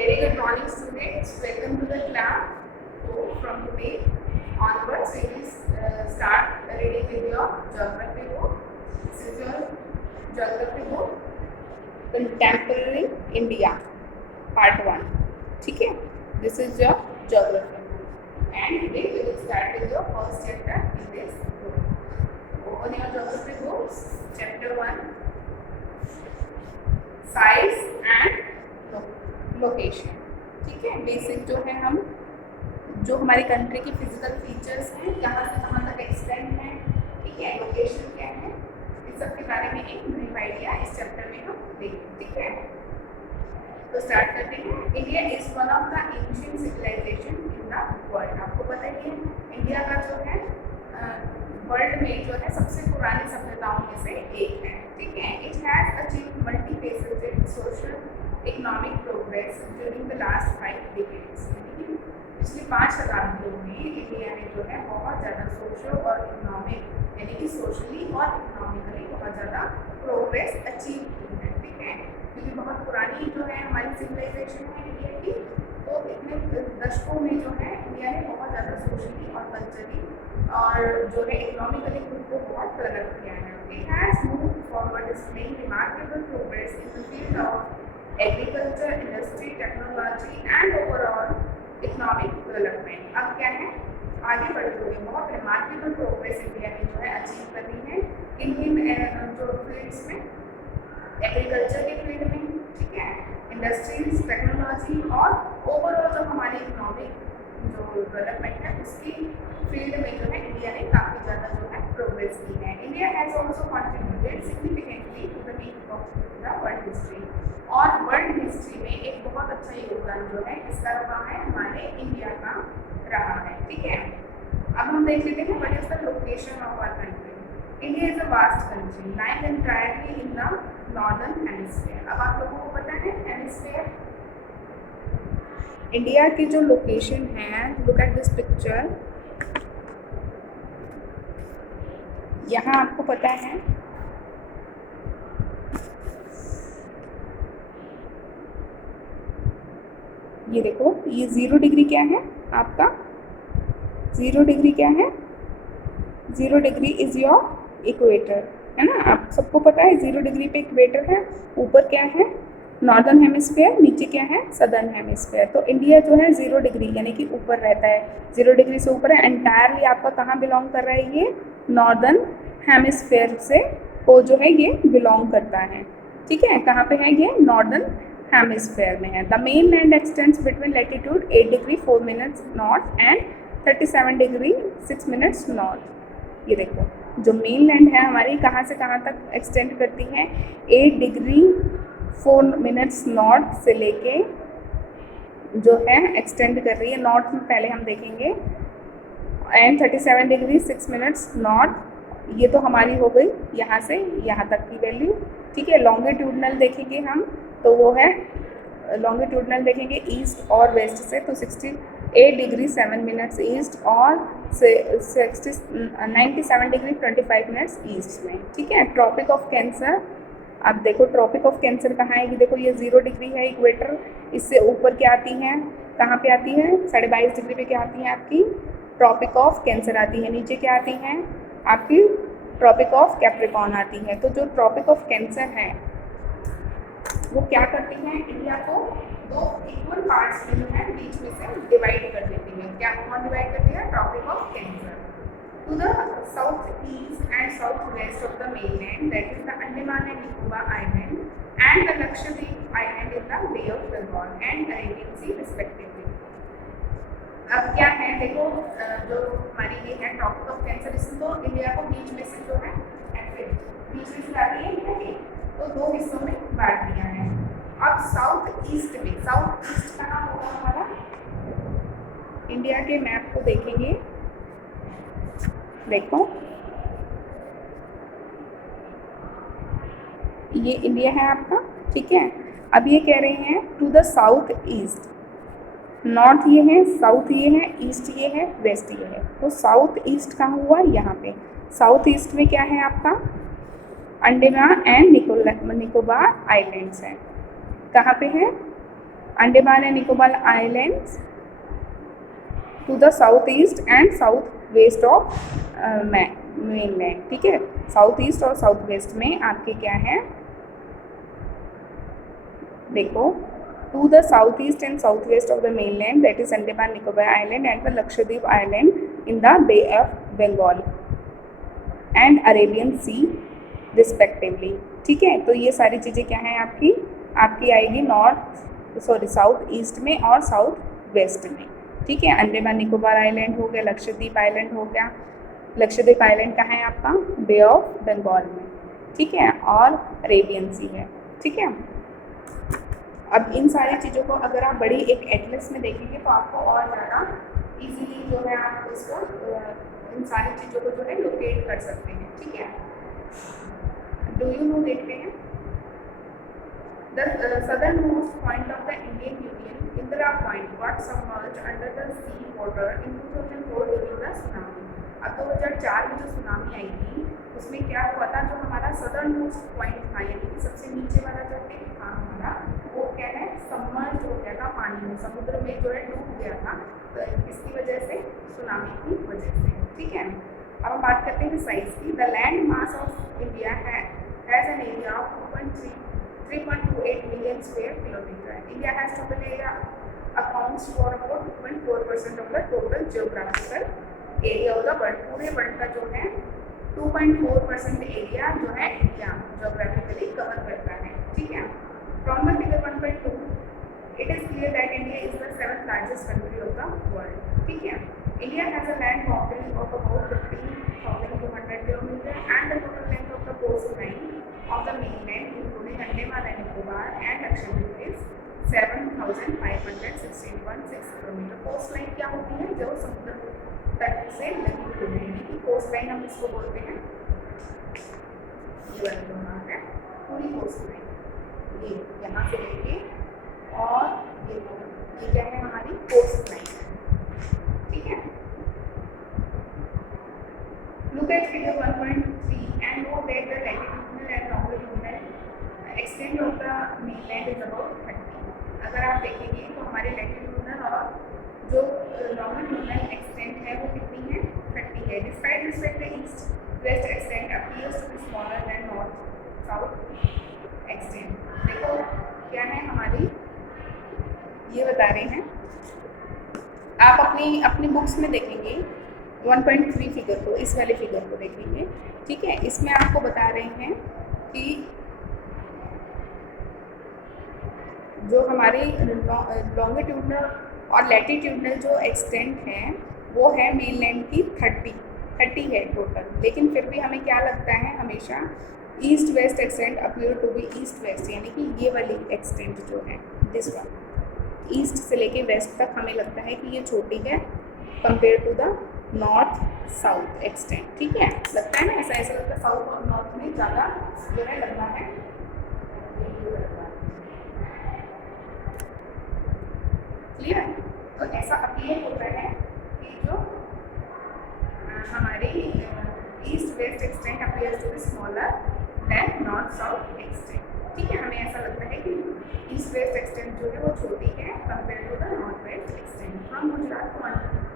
Very good morning, students. Welcome to the class. So, from today onwards, we will start reading with your geography book. This is your geography book, Contemporary India, Part 1. ठीक है? This is your geography. And today we will start with your first chapter in this book. Open your geography books, chapter 1, size and location. ठीक है, basic जो है हम जो हमारी country की फिजिकल फीचर्स हैं, कहाँ से कहाँ तक एक्सटेंड है, ठीक है, लोकेशन क्या है, इस सब के बारे में एक ब्रीफ आइडिया इस चैप्टर में हम देखें. ठीक है, तो स्टार्ट करते हैं. India is one of the ancient civilization in the world. आपको पता है कि इंडिया का जो है वर्ल्ड में जो है सबसे पुरानी सभ्यताओं में से एक है. ठीक है, it has achieved multifaceted social economic progress during the last 5 decades. पिछली 5 शताब्दियों में इंडिया ने जो है बहुत ज़्यादा सोशल और इकोनॉमिक यानी कि सोशली और इकोनॉमिकली बहुत ज़्यादा प्रोग्रेस अचीव की है. ठीक है, क्योंकि बहुत पुरानी जो है हमारी सिविलाइजेशन है इंडिया की, तो इतने दशकों में जो है इंडिया ने बहुत ज़्यादा सोशली और कल्चरली और जो है इकोनॉमिकली खुद को बहुत डेवलप किया है. It has moved forward displaying remarkable progress in the field of agriculture, industry, technology and overall economic development. अब क्या है, आगे बढ़ते हुए बहुत रिमार्केबल प्रोग्रेस इंडिया ने जो है अचीव करनी है इन जो फील्ड्स में, एग्रीकल्चर के फील्ड में, ठीक है, इंडस्ट्रीज, टेक्नोलॉजी और ओवरऑल जो हमारी इकोनॉमिक जो डेवलपमेंट है उसकी फील्ड में जो है इंडिया ने काफ़ी ज़्यादा जो है प्रोग्रेस की है. India has also contributed significantly to the making of the world history. और वर्ल्ड हिस्ट्री में एक बहुत अच्छा योगदान जो है इसका रहा है, हमारे इंडिया का रहा है. ठीक है, अब हम देख लेते हैं what is the location of our country. India is a vast country lying entirely in the northern hemisphere. अब आप लोगों को पता है हेमिस्फीयर इंडिया की जो लोकेशन है, लुक एट दिस पिक्चर. यहाँ आपको पता है ये देखो, ये 0 डिग्री क्या है आपका, 0 डिग्री क्या है, 0 डिग्री इज योर इक्वेटर, है ना. आप सबको पता है 0 डिग्री पे इक्वेटर है. ऊपर क्या है, नॉर्दर्न हेमिस्फीयर, नीचे क्या है, सदर्न हेमिस्फीयर. तो इंडिया जो है 0 डिग्री यानी कि ऊपर रहता है, 0 डिग्री से ऊपर है. एंटायरली आपका कहाँ बिलोंग कर रहा है, ये नॉर्दर्न हेमिस्फीयर से को जो है ये बिलोंग करता है. ठीक है, कहाँ पे है ये, नॉर्दर्न हेमिस्फीयर में है. The main land x tends between latitude 8 degree 4 minutes north and 37 degree 6 minutes north. ये देखो, जो मेन लैंड है हमारी कहाँ से कहाँ तक एक्सटेंड करती है, 8 डिग्री 4 मिनट्स नॉर्थ से लेके जो है एक्सटेंड कर रही है. नॉर्थ में पहले हम देखेंगे, एंड 37 डिग्री 6 मिनट्स नॉर्थ. ये तो हमारी हो गई यहाँ से यहाँ तक की वैल्यू. ठीक है, लॉन्गिट्यूडनल देखेंगे हम तो वो है, लॉन्गिट्यूडनल देखेंगे ईस्ट और वेस्ट से, तो 68 डिग्री 7 मिनट्स ईस्ट और 97 डिग्री 25 मिनट्स ईस्ट में. ठीक है, ट्रॉपिक ऑफ कैंसर. अब देखो ट्रॉपिक ऑफ कैंसर कहाँ है, ये देखो ये 0 डिग्री है इक्वेटर. इससे ऊपर क्या आती हैं, कहाँ पे आती है, 22.5 डिग्री पे क्या आती है आपकी, ट्रॉपिक ऑफ कैंसर आती है. नीचे क्या आती हैं आपकी, ट्रॉपिक ऑफ कैप्रिकॉर्न आती है. तो जो ट्रॉपिक ऑफ कैंसर है वो क्या करती हैं, इंडिया को 2 इक्वल पार्ट्स में जो है बीच में से डिवाइड कर देती है. क्या कौन डिवाइड करती है, tropic of cancer. To the south east and south west of the mainland, that is the Andaman and Nicobar island and the Lakshadweep island in the bay of Bengal and Arabian sea respectively. अब क्या है, देखो जो हमारी ये है ट्रॉपिक ऑफ कैंसर, इसको India को बीच में से जो है ऐसे बीच में से जाती है इंडिया की, तो 2 हिस्सों में बांट दिया है. अब साउथ ईस्ट में, साउथ ईस्ट कहाँ होगा हमारा, इंडिया के मैप को देखेंगे, देखो ये इंडिया है आपका. ठीक है, अब ये कह रहे हैं to the south east. North ये है, साउथ ये है, ईस्ट ये है, वेस्ट ये है. तो साउथ ईस्ट कहाँ हुआ, यहाँ पे. साउथ ईस्ट में क्या है आपका, अंडमान एंड निकोबार आइलैंड्स हैं. कहाँ पे है, Andaman and Nicobar islands to the south east and south west of mainland, ठीक है। साउथ ईस्ट और साउथ वेस्ट में आपके क्या है, देखो, to the south east and south west of the mainland that is Andaman Nicobar island and the Lakshadweep island in the bay of Bengal and Arabian sea respectively, ठीक है। तो ये सारी चीज़ें क्या हैं आपकी आएगी साउथ ईस्ट में और साउथ वेस्ट में, ठीक है। अंडमान निकोबार आइलैंड हो गया, लक्षद्वीप आइलैंड हो गया। लक्षद्वीप आइलैंड कहाँ है आपका, बे ऑफ बंगाल में, ठीक है, और अरेबियन सी है, ठीक है। अब इन सारी चीज़ों को अगर आप बड़ी एक एटलस में देखेंगे तो आपको और ज़्यादा इजीली जो है आप इसको इन सारी चीज़ों को जो है लोकेट कर सकते हैं, ठीक है। डू यू नो, देखते हैं, the southern most point of the Indian union Indira point got submerged under the sea water in 2004 during the tsunami. अब 2004 में जो सुनामी आई थी उसमें क्या हुआ था, जो हमारा सदर्न मोस्ट पॉइंट था यानी कि सबसे नीचे वाला जो टिप था हमारा, वो क्या है, सबमर्ज हो गया था पानी में, समुद्र में जो है डूब गया था, तो किसकी वजह से, सुनामी की वजह से, ठीक है। अब हम बात करते हैं साइज की। The land mass of India has an area of 3.28 million square kilometer. India has total area accounts for about 2.4% of the total geographical area of the world. पूरे वर्ल्ड का जो है 2.4% एरिया जो है इंडिया जोग्राफिकली कवर करता है, ठीक है। From the figure 1.2 it is clear that India is the 7th largest country of the world, ठीक है। India has a land boundary of about 15,200 kilometer and the total length of the coastline of the mainland including Andaman and Nicobar and Lakshadweep is 7,516.6 kilometre. Coastline क्या होती है, जो समुद्र तट से लगी हुई है, यानी कि कोस्टलाइन हम इसको बोलते हैं, ये वाला जो नाम है पूरी कोस्टलाइन, ये यहाँ से लेके और ये क्या है हमारी कोस्टलाइन, ठीक है। Look at figure 1.3 and know that the latitudinal and longitudinal extent of the mainland is about 30। अगर आप देखेंगे तो हमारे लैटिट्यूडनल और जो लॉन्गिट्यूडनल एक्सटेंट है वो कितनी है, 30 है। Despite respect the east west extent appears to be smaller than north south extent. देखो क्या है हमारी, ये बता रहे हैं, आप अपनी बुक्स में देखेंगे 1.3 फिगर को, इस वाले फिगर को देखेंगे, ठीक है। इसमें आपको बता रहे हैं कि जो हमारी लॉन्गिट्यूडनल और लैटिट्यूडनल जो एक्सटेंट है वो है मेनलैंड की 30 है टोटल, लेकिन फिर भी हमें क्या लगता है हमेशा, east west extent appear to be east west, यानी कि ये वाली एक्सटेंट जो है दिस वन, ईस्ट से लेके वेस्ट तक हमें लगता है कि ये छोटी है compare to the north south extent, ठीक है। लगता है ना, ऐसा लगता है साउथ और नॉर्थ में ज़्यादा जो है लंबा है, क्लियर। तो ऐसा अपीयर होता है कि जो हमारी east west extent appears to be smaller than north south extent, ठीक है। हमें ऐसा लगता है कि ईस्ट वेस्ट एक्सटेंट जो है वो छोटी है compare to the north west extent. From Gujarat to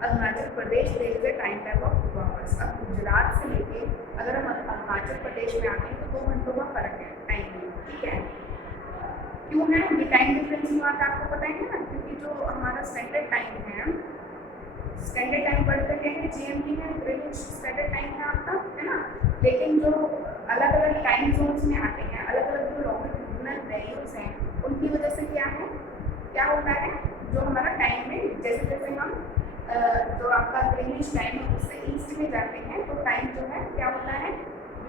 Arunachal Pradesh there is a time lag of 2 hours. अब गुजरात से लेके अगर हम अरुणाचल प्रदेश में आते हैं तो 2 घंटों का फर्क है टाइम में, ठीक है। क्यों है ये टाइम डिफरेंस हुआ था, आपको पता है ना, क्योंकि जो हमारा स्टैंडर्ड टाइम है, स्टैंडर्ड टाइम पढ़ते क्या है, जीएमटी है, ग्रीनिच स्टैंडर्ड टाइम है आपका, है ना। लेकिन जो अलग अलग टाइम जोन्स में आते हैं, अलग अलग जो लॉन्गिट्यूडनल वैल्यूज हैं, उनकी वजह से क्या होता है, जो हमारा टाइम में जैसे जैसे हम जो आपका ग्रीनिच टाइम है उससे ईस्ट में जाते हैं तो टाइम जो है क्या होता है,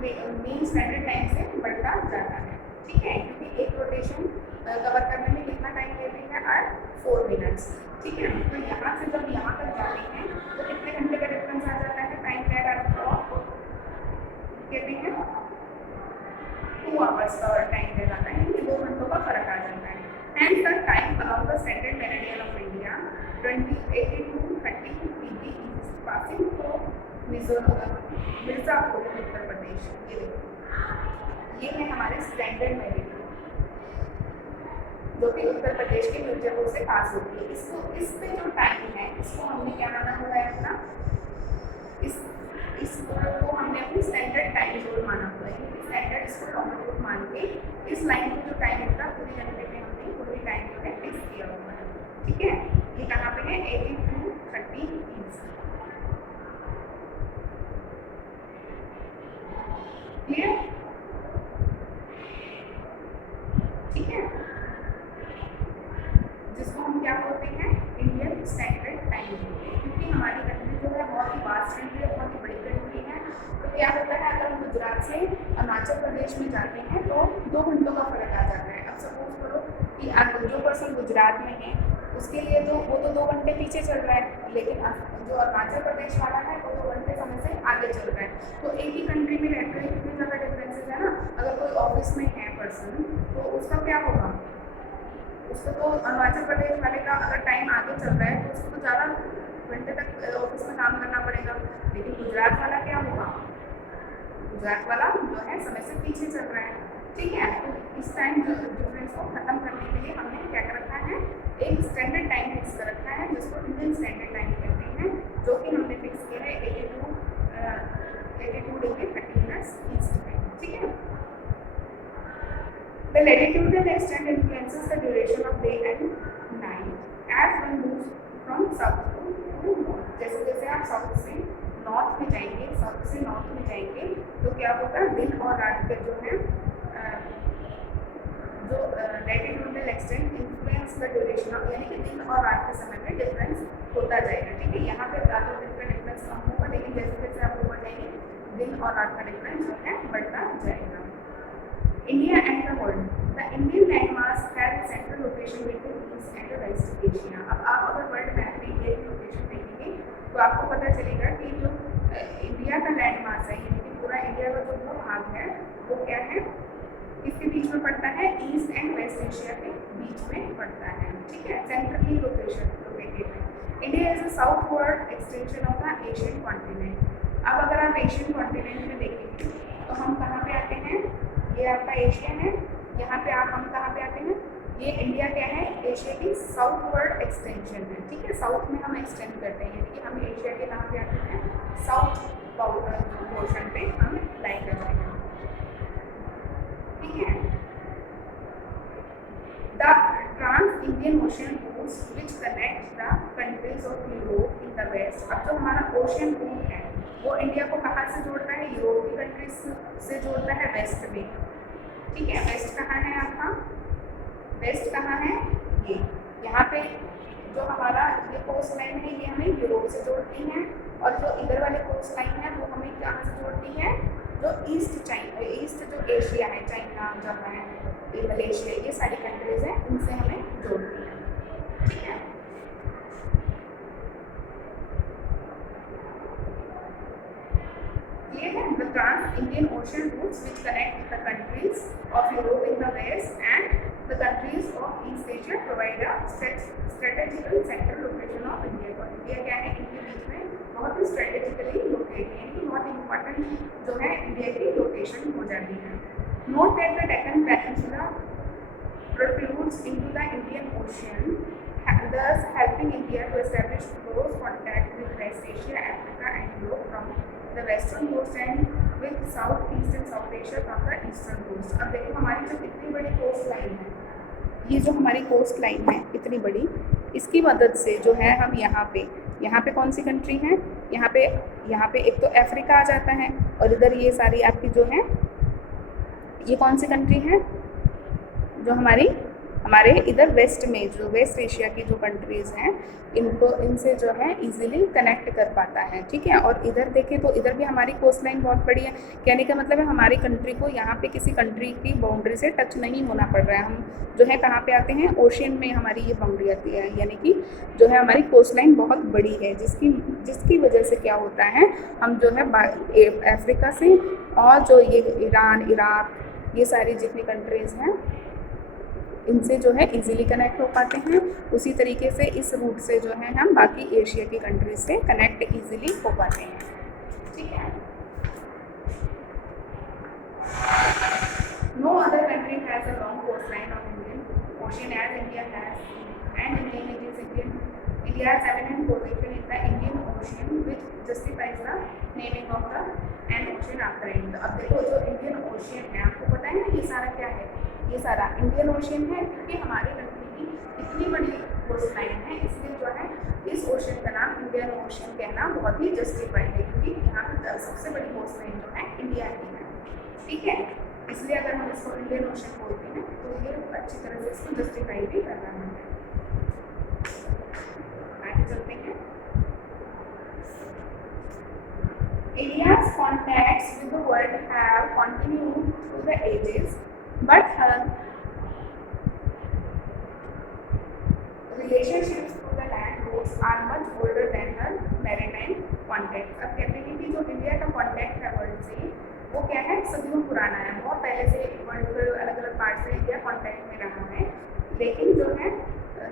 मेन स्टैंडर्ड टाइम से बढ़ता जाता है, ठीक है। क्योंकि एक रोटेशन कवर करने में कितना टाइम लेते हैं, 4 मिनट्स, ठीक है। तो यहाँ से जब यहाँ तक जाते हैं तो कितने घंटे का डिफरेंस आ जाता है, टाइम लैग आपको कहते हैं 2 आवर्स का टाइम लैग आता है, 2 घंटों का फर्क आ जाता है। And the time around the central meridian of India 18 to 30 PB is passing through Mirzapur Uttar Pradesh. ये देखो, ये है हमारे स्टैंडर्ड मेरिडियन, जो कि उत्तर प्रदेश के न्यू जयपुर से पास होती है। इसको इस पे जो टाइम है इसको हमने क्या माना हुआ है अपना, इस को हमने अपनी स्टैंडर्ड टाइम जोन माना हुआ है। स्टैंडर्ड इसको लॉन्गिट्यूड मान के इस लाइन पे जो टाइम होता है पूरी घंटे में हमने पूरी टाइम जो है फिक्स किया हुआ है। ठीक है, ये कहाँ पे है 18 to 30 ईस्ट। क्लियर? ठीक है, जिसको हम क्या बोलते हैं इंडियन स्टैंडर्ड टाइम बोलते हैं, क्योंकि हमारी कंट्री जो है बहुत ही वास्ट कंट्री है, बहुत ही बड़ी कंट्री है। तो क्या होता है अगर हम गुजरात से अरुणाचल प्रदेश में जाते हैं तो 2 घंटों का फर्क आ जाता है। अब सपोज करो कि जो पर्सन गुजरात में है उसके लिए तो वो तो 2 घंटे पीछे चल रहा है, लेकिन जो अरुणाचल प्रदेश वाला है वो 2 घंटे समय से आगे चल रहा है। तो एक ही कंट्री में रहते हुए कितने ज़्यादा डिफरेंसेस है ना। अगर कोई ऑफिस में है पर्सन तो उसका क्या होगा, उसको तो अरुणाचल प्रदेश वाले का अगर टाइम आगे चल रहा है तो उसको तो ज़्यादा घंटे तक ऑफिस में काम करना पड़ेगा। लेकिन गुजरात वाला क्या होगा, गुजरात वाला जो है समय से पीछे चल रहा है। ठीक है, तो इस टाइम डिफरेंस को खत्म करने के लिए हमने क्या कर रखा है, एक स्टैंडर्ड टाइम फिक्स कर रखा है जिसको इंडियन स्टैंडर्ड टाइम कहते हैं, जो कि हमने फिक्स किया है 82 डिग्री 30 मिनट्स ईस्ट में। ठीक है, The latitudinal extent influences the duration of day and night as one moves from south to north. जैसे जैसे आप साउथ से नॉर्थ में जाएंगे, साउथ से नॉर्थ में जाएंगे तो क्या होगा, दिन और रात का जो है जो latitudinal extent influence the duration of, यानी कि दिन और रात के समय में डिफरेंस होता जाएगा। ठीक है, यहाँ पे रात और दिन का डिफरेंस कम होगा, लेकिन जैसे जैसे आप ऊपर जाएंगे दिन और रात का डिफरेंस जो है बढ़ता जाएगा। India and the world. The Indian landmass has a central location between East and West Asia. अब आप अगर वर्ल्ड मैप में इंडिया की लोकेशन देखेंगे तो आपको पता चलेगा कि जो इंडिया का लैंडमास है, यानी कि पूरा इंडिया का जो भाग है वो क्या है, किसके बीच में पड़ता है, ईस्ट एंड वेस्ट एशिया के बीच में पड़ता है। ठीक है, सेंट्रली लोकेशन लोकेटेड है। India is a southward extension of the Asian continent. अब अगर आप एशियन कॉन्टिनेंट में देखेंगे तो हम कहाँ पे आते हैं, ये आपका एशिया है, यहाँ पे हम कहाँ पे आते हैं, ये इंडिया क्या है, एशिया की साउथवर्ड एक्सटेंशन है। ठीक है, साउथ में हम एक्सटेंड करते हैं, यानी कि हम एशिया के कहाँ पे आते हैं, साउथ पोर्शन पे हम लाई करते हैं। ठीक है, the trans Indian ocean routes which connect the countries of Europe in the west. अब जो हमारा ओशन रूट है वो इंडिया को कहाँ से जोड़ता है, यूरोप की कंट्रीज से जोड़ता है वेस्ट में। ठीक है, वेस्ट कहाँ है आपका, वेस्ट कहाँ है, ये यहाँ पे जो हमारा ये कोस्ट लाइन है ये हमें यूरोप से जोड़ती है, और जो इधर वाले कोस्ट लाइन है वो हमें कहाँ से जोड़ती है, जो ईस्ट जो एशिया है, चाइना, जापान, मलेशिया, ये सारी कंट्रीज हैं, इनसे हमें जोड़ती है। ठीक है, ये है the trans-Indian ocean routes which connect the countries of Europe in the west and the countries of East Asia provide a strategical central location of India। और इंडिया क्या है, इनके बीच में बहुत ही स्ट्रेटेजिकली लोकेटेड है, यानी कि बहुत इंपॉर्टेंट जो है इंडिया की लोकेशन हो जाती है। Note that the Deccan peninsula protrudes into the Indian Ocean, thus helping India to establish close contact with West Asia, Africa and Europe from the western coast and with South East and South Asia from the eastern coast। अब देखो हमारी जो इतनी बड़ी coast line है, ये जो हमारी कोस्ट लाइन है इतनी बड़ी, इसकी मदद से जो है हम यहाँ पे कौन सी कंट्री है, यहाँ पे एक तो अफ्रीका आ जाता है, और इधर ये सारी आपकी जो है ये कौन सी कंट्री है, जो हमारे इधर वेस्ट में जो वेस्ट एशिया की जो कंट्रीज़ हैं इनसे जो है इजीली कनेक्ट कर पाता है। ठीक है, और इधर देखें तो इधर भी हमारी कोस्ट लाइन बहुत बड़ी है, कहने का मतलब है हमारी कंट्री को यहाँ पे किसी कंट्री की बाउंड्री से टच नहीं होना पड़ रहा है। हम जो है कहाँ पे आते हैं, ओशियन में हमारी ये बाउंड्री आती है, यानी कि जो है हमारी कोस्ट लाइन बहुत बड़ी है, जिसकी वजह से क्या होता है, हम जो है अफ्रीका से और जो ये ईरान, इराक, ये सारी जितनी कंट्रीज़ हैं इनसे जो है इजीली कनेक्ट हो पाते हैं। उसी तरीके से इस रूट से जो है हम बाकी एशिया की कंट्रीज से कनेक्ट इजीली हो पाते हैं। ठीक है, no other country has a long coast line of Indian ocean as India's eminent position in the Indian Ocean, which justifies the naming of the an ocean after it. अब देखो जो Indian ocean है, आपको पता है ना ये सारा क्या है, ये सारा इंडियन ओशियन है क्योंकि हमारी कंट्री की इतनी बड़ी कोस्ट लाइन है, इसलिए जो है इस ओशन का नाम इंडियन ओशन कहना बहुत ही जस्टिफाइड है क्योंकि यहाँ पर सबसे बड़ी कोस्ट लाइन जो है इंडिया की है, ठीक है। इसलिए अगर हम इसको इंडियन ओशन बोलते हैं तो ये अच्छी तरह से इसको जस्टिफाई भी करना है। आगे चलते हैं। India's contacts with the world have continued through the ages, but her relationships to the land routes are much older than her maritime contacts. अब कहते हैं कि जो इंडिया का कॉन्टैक्ट है वर्ल्ड से वो क्या है, सदियों पुराना है, बहुत पहले से वर्ल्ड के अलग अलग पार्ट से इंडिया कॉन्टैक्ट में रहा है। लेकिन जो है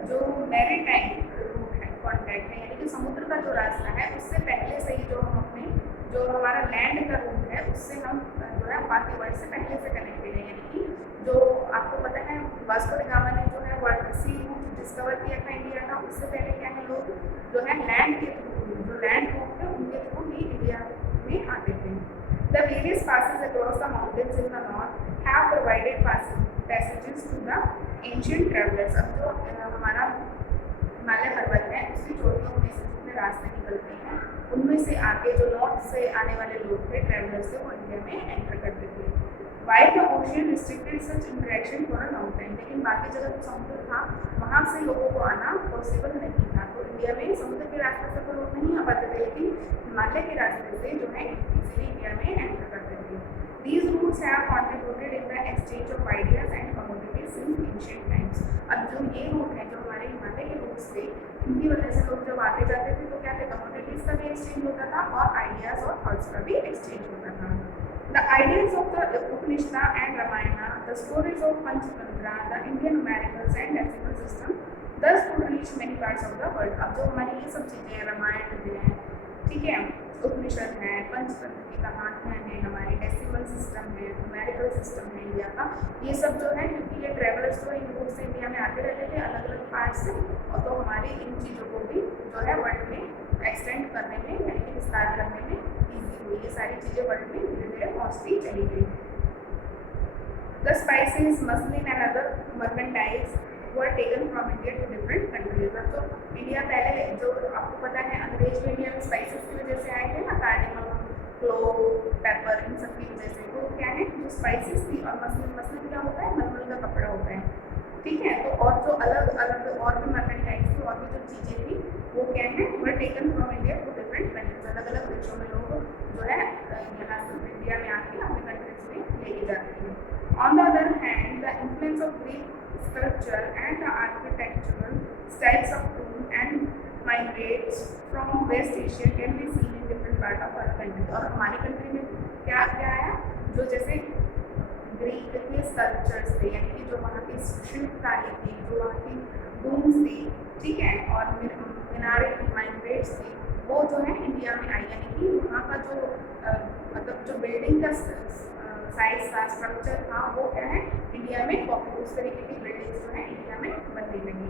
जो मैरीटाइम रूट है कॉन्टैक्ट है, यानी कि समुद्र का जो रास्ता है उससे पहले से ही जो हम अपने जो हमारा लैंड का रूट है उससे हम जो है बाकी वर्ल्ड से पहले से कनेक्टेड है। यानी कि जो आपको पता है वास्को डी गामा ने जो है वर्ल्ड सी रूट डिस्कवर किया था इंडिया का, उससे पहले क्या है लोग जो है लैंड के थ्रू जो लैंड रूट है उनके थ्रू ही इंडिया में आते थे। The various passes across the mountains in the north have provided passages to the ancient travelers. अब जो हमारा हिमालय पर्वत है उसकी चोटियों में से जितने रास्ते निकलते हैं उनमें से आगे जो नॉर्थ से आने वाले लोग थे ट्रैवलर्स थे वो इंडिया में एंटर करते थे। While the ocean restricted such interaction for a long time, लेकिन बाकी जगह जो समुद्र था वहाँ से लोगों को आना पॉसिबल नहीं था, तो इंडिया में समुद्र के रास्ते से तो लोग नहीं आ पाते थे, लेकिन हिमालय के रास्ते से जो है इजीली इंडिया में एंटर करते थे। These routes have contributed in the exchange of ideas and commodities since ancient times. अब जो ये रूट है जो हमारे हिमालय के रूट्स थे इनकी वजह से लोग जब आते जाते थे तो क्या थे, कमोडिटीज का भी एक्सचेंज होता था और आइडियाज और थॉट्स का भी एक्सचेंज होता था। The ideas of the Upanishad and Ramayana, the stories of Panchatantra, the Indian miracles and decimal system, thus could reach many parts of the world. अब जो हमारी ये सब चीज़ें रामायण है, ठीक है, उपनिषद है, पंचतंत्र की कहानियाँ हैं, हमारी डेसिमल सिस्टम है, न्यूमेरिकल सिस्टम है इंडिया का, ये सब जो है क्योंकि ये ट्रैवलर्स जो इन रूट से इंडिया में आते रहते थे अलग अलग पार्ट से, और तो हमारी इन चीज़ों को भी जो है वर्ल्ड में एक्सटेंड करने में यानी कि विस्तार करने में ईजी हुई। ये सारी चीज़ें वर्ल्ड में धीरे धीरे पहुँचती चली गई। The spices, muslin and other merchandise were taken from India to different countries. अब तो इंडिया पहले जो आपको पता है अंग्रेज भी इंडिया में स्पाइसेस की वजह से आए थे ना, कार्डेमम, क्लोव, पेपर, इन सब की वजह से, तो क्या है जो स्पाइसेस थी और मसलिन क्या होता है, मलमल का कपड़ा होता है, ठीक है। तो और जो अलग अलग और भी मर्केंटाइल्स थी और भी जो चीज़ें थी वो क्या है, were taken from India to different countries, अलग अलग देशों में लोग जो है यहाँ से इंडिया में आके अपने कंट्रीज में लेके जाते हैं। On the other hand, the influence of Greek sculpture and the architectural styles of Rome and migrates from West Asia can be seen in different part of our country. और हमारी country में क्या क्या आया, जो जैसे ग्रीक के sculptures थे, यानी कि जो वहाँ की शिल्पकारी थी, जो वहाँ की डूम्स थी, ठीक है, और मीनारे थी, माइग्रेट्स थी, वो जो है इंडिया में आई, यानी कि वहाँ का जो मतलब जो बिल्डिंग का साइज का स्ट्रक्चर था वो क्या है इंडिया में कॉपी, उस तरीके की बिल्डिंग्स जो है इंडिया में बनने लगी।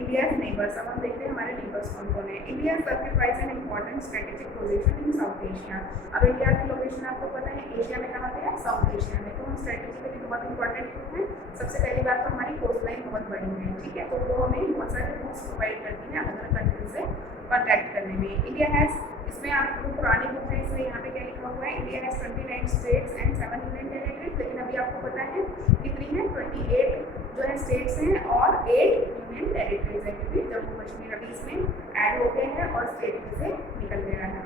इंडियाज नेबर्स, अब हम देखते हैं हमारे नेबर्स कौन कौन है। India certifies an important strategic position in south Asia. अब इंडिया की लोकेशन आपको पता है एशिया में कहाँ पे है, साउथ एशिया में, तो हम स्ट्रेटेजिकली बहुत इंपॉर्टेंट क्यों है। सबसे पहली बात तो हमारी कोस्ट लाइन बहुत बड़ी है, ठीक है, तो वो हमें बहुत सारे रूट्स प्रोवाइड करती है अलग अलग कंट्री से कॉन्टैक्ट करने में। इंडिया हैज़, इसमें आपको पुरानी बुक है इसलिए यहाँ पे क्या लिखा हुआ है, India has 29 states and 7 union territories, लेकिन अभी आपको पता है कितनी है, 28 जो है स्टेट्स हैं और 8 यूनियन टेरिटरीज है, क्योंकि जम्मू कश्मीर अभी इसमें ऐड हो गए हैं और स्टेट में से निकल गया है,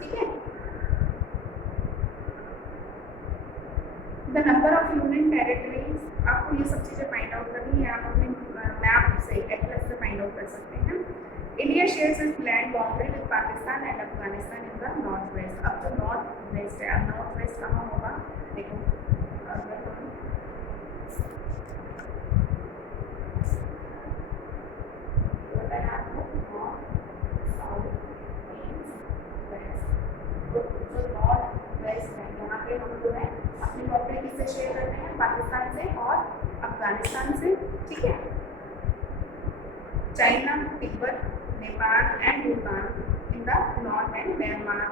ठीक है। The number of union territories, आपको ये सब चीज़ें फाइंड आउट करनी है, आप अपने मैप से एटलस से फाइंड आउट कर सकते हैं। India shares it's land boundary with Pakistan and Afghanistan in the north waste. अब जो नॉर्थ वेस्ट है, अब नॉर्थ वेस्ट कहाँ होगा, देखो बताया आपको नॉर्थ, साउथ, ईस्ट, वेस्ट, तो जो नॉर्थ वेस्ट है यहाँ पे हम जो है अपनी प्रॉपर्टी किससे शेयर करते हैं, पाकिस्तान से और अफगानिस्तान से, ठीक है। China, Tibet, Nepal and Bhutan in the north and Myanmar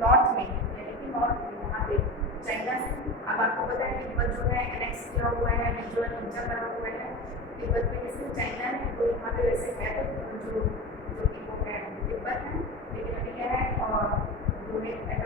north में, यानी कि नॉर्थ में वहाँ पे चाइना से। अब आपको पता है तिब्बत जो है एनेक्स किया हुआ है, जो है कब्जा करा हुआ है तिब्बत में किसी चाइना ने, तो यहाँ पे वैसे है तो जो जो कि वो है तिब्बत है, लेकिन अभी क्या है और जो है